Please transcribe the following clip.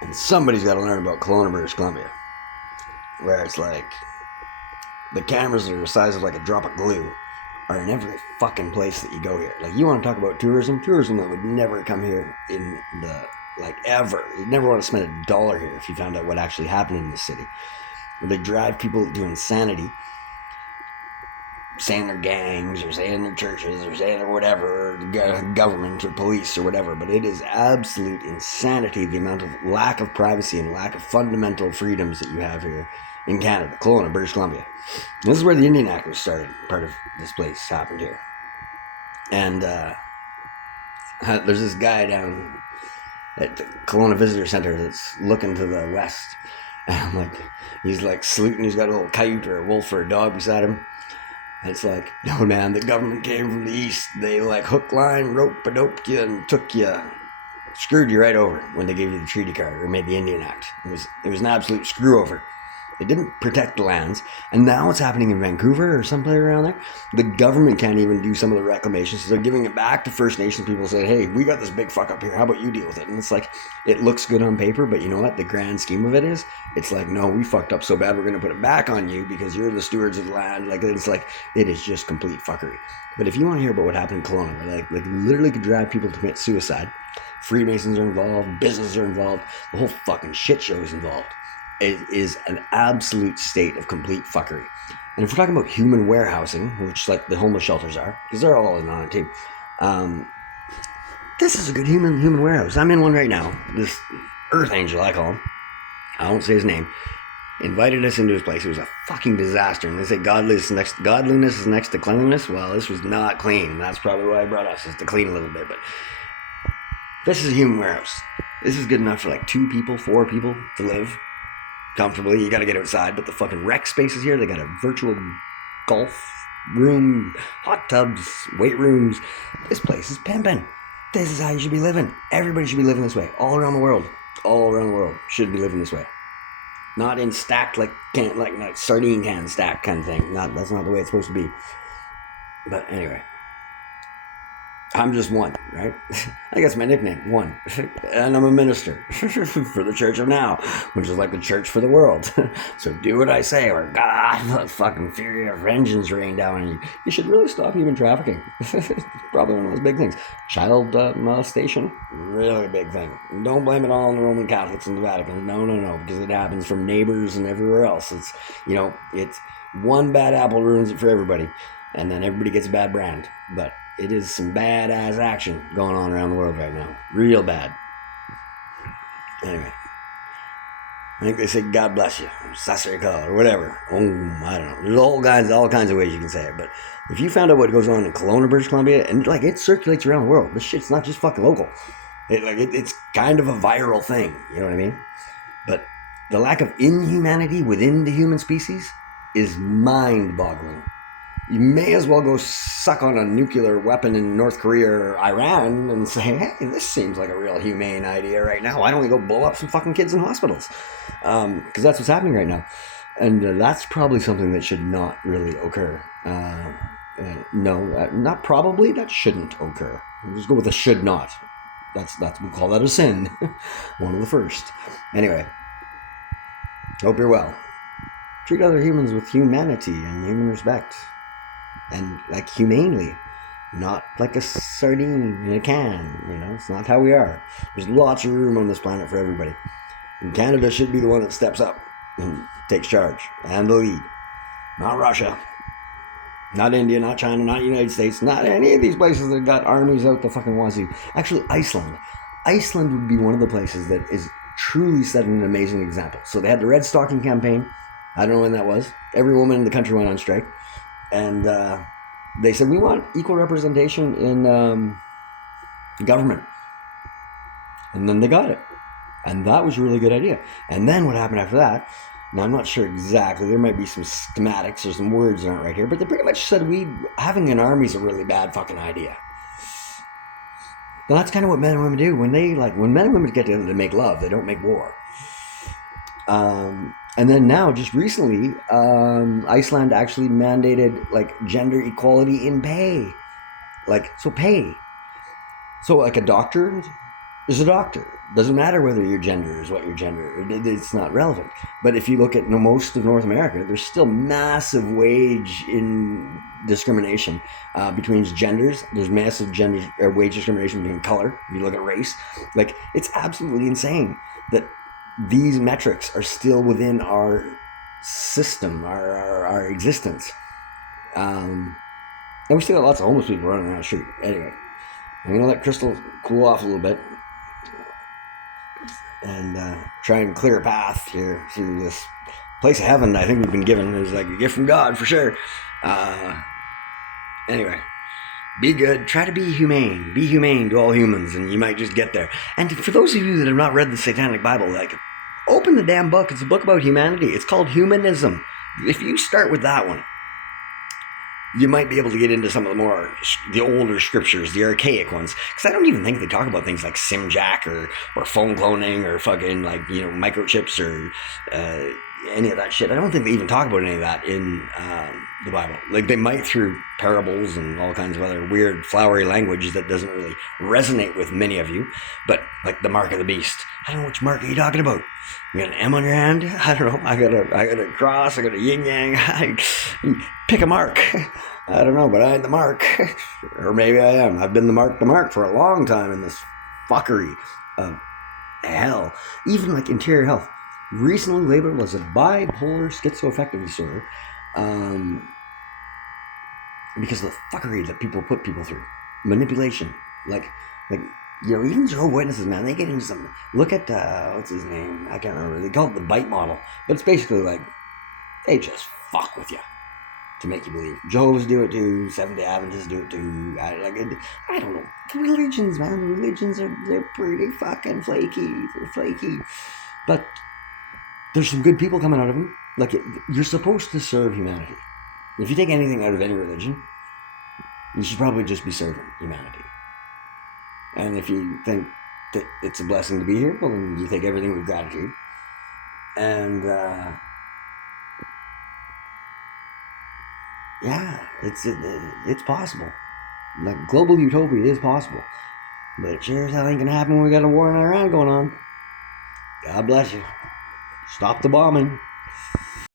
And somebody's got to learn about Kelowna, British Columbia, where it's like the cameras that are the size of like a drop of glue are in every fucking place that you go here. Like, you want to talk about tourism that would never come here in the, like, ever. You'd never want to spend $1 here if you found out what actually happened in the city. Where they drive people to insanity, saying they're gangs or saying they're churches or saying they're whatever, government or police or whatever. But it is absolute insanity, the amount of lack of privacy and lack of fundamental freedoms that you have here in Canada, Kelowna, British Columbia. And this is where the Indian Act was started. Part of this place happened here. And there's this guy down at the Kelowna Visitor Center that's looking to the west. And I'm like, he's like saluting, he's got a little coyote or a wolf or a dog beside him. And it's like, no man, the government came from the east. They like hook, line, rope, doped you and took you, screwed you right over when they gave you the treaty card or made the Indian Act. It was an absolute screw over. It didn't protect the lands. And now it's happening in Vancouver or someplace around there. The government can't even do some of the reclamations. So they're giving it back to First Nations people, saying, hey, we got this big fuck up here. How about you deal with it? And it's like, it looks good on paper, but you know what? The grand scheme of it is, it's like, no, we fucked up so bad, we're going to put it back on you because you're the stewards of the land. Like, it's like, it is just complete fuckery. But if you want to hear about what happened in Kelowna, where like literally could drive people to commit suicide, Freemasons are involved, businesses are involved, the whole fucking shit show is involved. It is an absolute state of complete fuckery. And if we're talking about human warehousing, which like the homeless shelters are, because they're all in on it too, this is a good human warehouse. I'm in one right now. This Earth Angel, I call him, I won't say his name, invited us into his place. It was a fucking disaster. And they say godliness is next to cleanliness. Well, this was not clean. That's probably why I brought us, is to clean a little bit. But this is a human warehouse. This is good enough for like 2 people, 4 people to live comfortably. You got to get outside, but the fucking rec spaces here, they got a virtual golf room, hot tubs, weight rooms. This place is pimping. This is how you should be living. Everybody should be living this way. All around the world should be living this way. Not in stacked like sardine can stack kind of thing. That's not the way it's supposed to be. But anyway, I'm just one, right? I guess my nickname, one. And I'm a minister for the Church of Now, which is like the church for the world. So do what I say, or God, the fucking fury of vengeance rain down on you. You should really stop human trafficking. It's probably one of those big things. Child molestation, really big thing. Don't blame it all on the Roman Catholics and the Vatican. No, because it happens from neighbors and everywhere else. It's, it's one bad apple ruins it for everybody. And then everybody gets a bad brand. But it is some badass action going on around the world right now. Real bad. Anyway. I think they say God bless you. Or Sasrika or whatever. I don't know. There's all kinds of ways you can say it. But if you found out what goes on in Kelowna, British Columbia, and like it circulates around the world. This shit's not just fucking local. It's kind of a viral thing. You know what I mean? But the lack of inhumanity within the human species is mind-boggling. You may as well go suck on a nuclear weapon in North Korea or Iran and say, hey, this seems like a real humane idea right now. Why don't we go blow up some fucking kids in hospitals? Because that's what's happening right now. And that's probably something that should not really occur. No, not probably. That shouldn't occur. We'll just go with a should not. We'll call that a sin. One of the first. Anyway, hope you're well. Treat other humans with humanity and human respect. And like humanely, not like a sardine in a can. It's not how we are. There's lots of room on this planet for everybody. And Canada should be the one that steps up and takes charge and the lead. Not Russia, not India, not China, not United States, not any of these places that got armies out the fucking wazoo. Actually, Iceland. Iceland would be one of the places that is truly set an amazing example. So they had the Red Stocking campaign. I don't know when that was. Every woman in the country went on strike. And they said, we want equal representation in government. And then they got it. And that was a really good idea. And then what happened after that, now I'm not sure exactly, there might be some schematics or some words that aren't right here, but they pretty much said having an army is a really bad fucking idea. Well, that's kind of what men and women do. When men and women get together to make love, they don't make war. And then now, just recently, Iceland actually mandated gender equality in pay. Pay. So like a doctor is a doctor. Doesn't matter whether your gender is what your gender. It's not relevant. But if you look at most of North America, there's still massive wage in discrimination between genders. There's massive gender wage discrimination between color. If you look at race, like it's absolutely insane that these metrics are still within our system, our existence. And we still got lots of homeless people running around the street. Anyway, I'm gonna let Crystal cool off a little bit and try and clear a path here through this place of heaven I think we've been given. It was like a gift from God for sure. Anyway, be good. Try to be humane. Be humane to all humans, and you might just get there. And for those of you that have not read the Satanic Bible, like, open the damn book. It's a book about humanity. It's called Humanism. If you start with that one, you might be able to get into some of the older scriptures, the archaic ones. Because I don't even think they talk about things like Simjack or phone cloning or fucking microchips or any of that shit. I don't think they even talk about any of that in the Bible. Like, they might through parables and all kinds of other weird flowery language that doesn't really resonate with many of you. But like the mark of the beast. I don't know which mark are you talking about. You got an M on your hand? I don't know. I got a cross. I got a yin yang. Pick a mark. I don't know, but I ain't the mark. Or maybe I am. I've been the mark for a long time in this fuckery of hell. Even like interior health. Recently labeled as a bipolar schizoaffective disorder. Because of the fuckery that people put people through. Manipulation. Like even Jehovah's Witnesses, man, they get into some. Look at what's his name? I can't remember. They call it the bite model, but it's basically like they just fuck with you to make you believe. Jehovah's do it too. Seventh-day Adventists do it too. I don't know. The religions, man. The religions they're pretty fucking flaky. They're flaky, but there's some good people coming out of them. Like, you're supposed to serve humanity. If you take anything out of any religion, you should probably just be serving humanity. And if you think that it's a blessing to be here, well, then you take everything with gratitude. And, yeah, it's possible. Like, global utopia is possible. But it sure as hell ain't gonna happen when we got a war in Iran going on. God bless you. Stop the bombing.